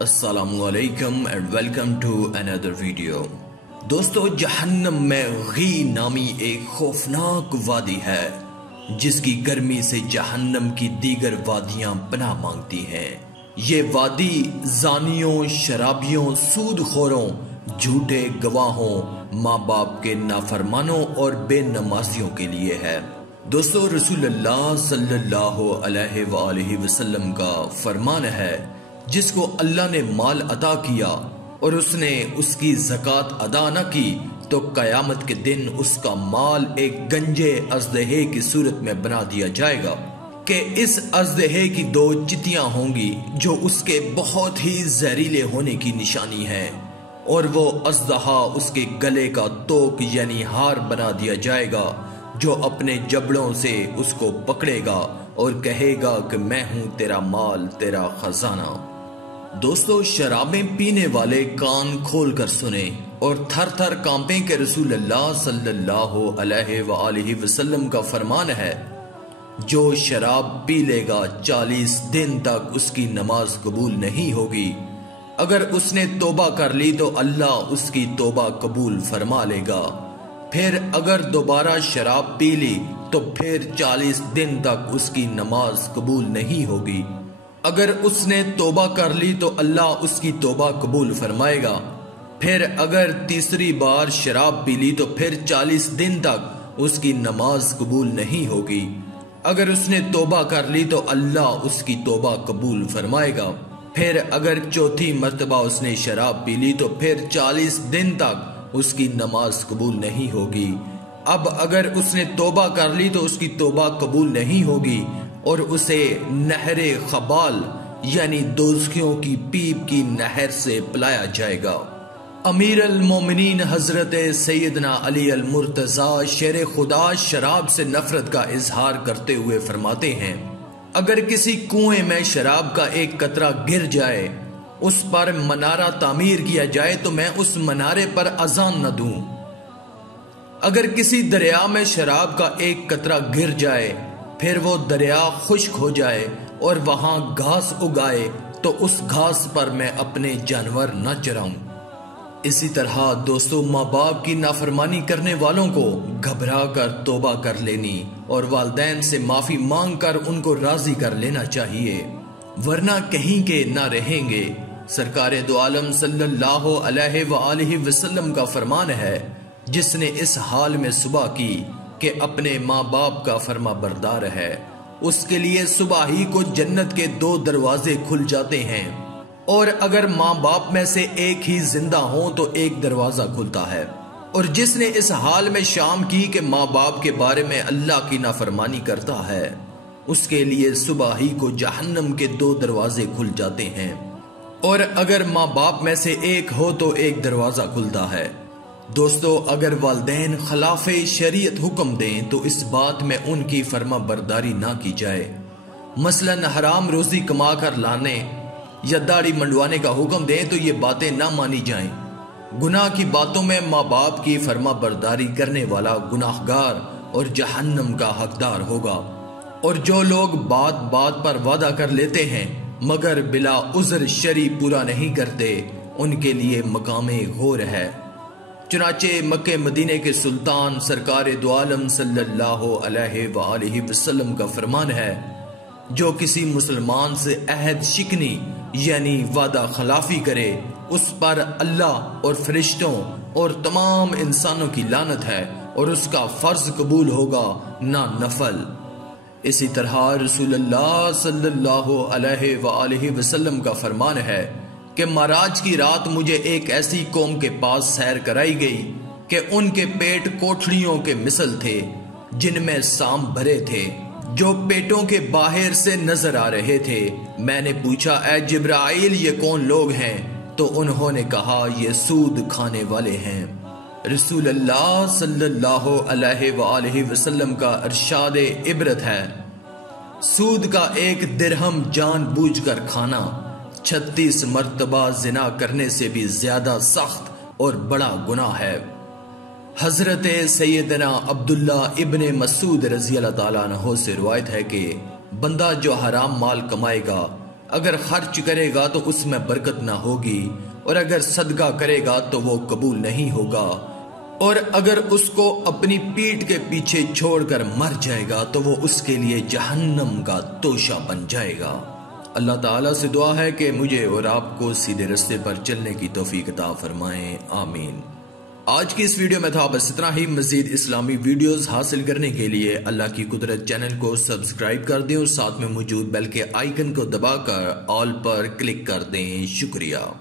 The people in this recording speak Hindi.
अस्सलामुअलैकुम and welcome to another video. दोस्तों, जहन्नम में गी नामी एक खौफनाक वादी है जिसकी गर्मी से जहन्नम की दीगर वादियां पनाह मांगती हैं। ये वादी जानियों, शराबियों, सूदखोरों, झूठे गवाहों, माँ बाप के नाफरमानों और बेनमाजियों के लिए है। दोस्तों, रसूलुल्लाह सल्लल्लाहु अलैहि वसल्लम का फरमान है, जिसको अल्लाह ने माल अता किया और उसने उसकी ज़कात अदा न की तो कयामत के दिन उसका माल एक गंजे अजदहे की सूरत में बना दिया जाएगा कि इस अजदहे की दो चितियां होंगी जो उसके बहुत ही जहरीले होने की निशानी है, और वो अजदहा उसके गले का तोक यानी हार बना दिया जाएगा जो अपने जबड़ों से उसको पकड़ेगा और कहेगा कि मैं हूं तेरा माल, तेरा खजाना। दोस्तों, शराबें पीने वाले कान खोल कर सुने और थर थर कांपें के रसूलुल्लाह सल्लल्लाहु अलैहि वसल्लम का फरमान है, जो शराब पी लेगा 40 दिन तक उसकी नमाज कबूल नहीं होगी। अगर उसने तौबा कर ली तो अल्लाह उसकी तौबा कबूल फरमा लेगा। फिर अगर दोबारा शराब पी ली तो फिर 40 दिन तक उसकी नमाज कबूल नहीं होगी। अगर उसने तौबा कर ली तो अल्लाह उसकी तौबा कबूल फरमाएगा। फिर अगर तीसरी बार शराब पी ली तो फिर 40 दिन तक उसकी नमाज कबूल नहीं होगी। अगर उसने तौबा कर ली तो अल्लाह उसकी तौबा कबूल फरमाएगा। फिर अगर चौथी मर्तबा उसने शराब पी ली तो फिर 40 दिन तक उसकी नमाज कबूल नहीं होगी। अब अगर उसने तौबा कर ली तो उसकी तौबा कबूल नहीं होगी और उसे नहरे खबाल यानी दोज़खियों की पीप की नहर से पिलाया जाएगा। अमीर अल मोमिनीन हजरत सैयदना अली अल मुर्तज़ा शेर खुदा शराब से नफरत का इजहार करते हुए फरमाते हैं, अगर किसी कुएं में शराब का एक कतरा गिर जाए, उस पर मनारा तामीर किया जाए तो मैं उस मनारे पर अजान न दूं। अगर किसी दरिया में शराब का एक कतरा गिर जाए, फिर वो दरिया खुश्क हो जाए और वहां घास उगाए तो उस घास पर मैं अपने जानवर न चराऊं। इसी तरह दोस्तों, माँ बाप की नाफरमानी करने वालों को घबरा कर तौबा कर लेनी और वालिदैन से माफी मांग कर उनको राजी कर लेना चाहिए, वरना कहीं के ना रहेंगे। सरकारे दो आलम सल्लल्लाहु अलैहि वसल्लम का फरमान है, जिसने इस हाल में सुबह की कि अपने माँ बाप का फर्मा बरदार है, उसके लिए सुबह ही को जन्नत के 2 दरवाजे खुल जाते हैं, और अगर माँ बाप में से एक ही जिंदा हो तो एक दरवाजा खुलता है। और जिसने इस हाल में शाम की कि माँ बाप के बारे में अल्लाह की नाफरमानी करता है, उसके लिए सुबह ही को जहन्नम के 2 दरवाजे खुल जाते हैं, और अगर माँ बाप में से एक हो तो एक दरवाजा खुलता है। दोस्तों, अगर वालिदैन खिलाफे शरीयत हुक्म दें तो इस बात में उनकी फर्मा बरदारी ना की जाए। मसलन हराम रोजी कमा कर लाने या दाढ़ी मंडवाने का हुक्म दें तो ये बातें ना मानी जाएं। गुनाह की बातों में माँ बाप की फर्मा बरदारी करने वाला गुनाहगार और जहन्नम का हकदार होगा। और जो लोग बात बात पर वादा कर लेते हैं मगर बिला उज़्र शरी पूरा नहीं करते, उनके लिए मकामे घोर है। चुनाचे मक्के मदीने के सुल्तान सरकारे दो आलम सल्लल्लाहु अलैहि वसल्लम का फरमान है, जो किसी मुसलमान से अहद शिकनी यानी वादा खिलाफी करे, उस पर अल्लाह और फरिश्तों और तमाम इंसानों की लानत है और उसका फर्ज कबूल होगा ना नफल। इसी तरह रसूलुल्लाह सल्लल्लाहु अलैहि वसल्लम का फरमान है कि महाराज की रात मुझे एक ऐसी कौम के पास सैर कराई गई कि उनके पेट कोठड़ियों के मिसल थे जिनमें सांप भरे थे, जो पेटों के बाहर से नजर आ रहे थे। मैंने पूछा, ऐ जिब्राइल, ये कौन लोग हैं? तो उन्होंने कहा, ये सूद खाने वाले हैं। रसूलुल्लाह सल्लल्लाहु अलैहि वसल्लम का इरशाद इबरत है, सूद का 1 दिरहम जानबूझकर खाना 36 मर्तबा जिना करने से भी ज्यादा सख्त और बड़ा गुनाह है। हजरत सैयदना अब्दुल्ला इब्ने मसूद रजी अल्लाह ताला अन्हु से रिवायत है कि बंदा जो हराम माल कमाएगा अगर खर्च करेगा तो उसमें बरकत ना होगी, और अगर सदका करेगा तो वो कबूल नहीं होगा, और अगर उसको अपनी पीठ के पीछे छोड़कर मर जाएगा तो वो उसके लिए जहन्नम का तोशा बन जाएगा। अल्लाह ताला से दुआ है कि मुझे और आपको सीधे रास्ते पर चलने की तौफीक अता फरमाएं, आमीन। आज की इस वीडियो में था बस इतना ही। मजीद इस्लामी वीडियोस हासिल करने के लिए अल्लाह की कुदरत चैनल को सब्सक्राइब कर दें और साथ में मौजूद बेल के आइकन को दबाकर ऑल पर क्लिक कर दें। शुक्रिया।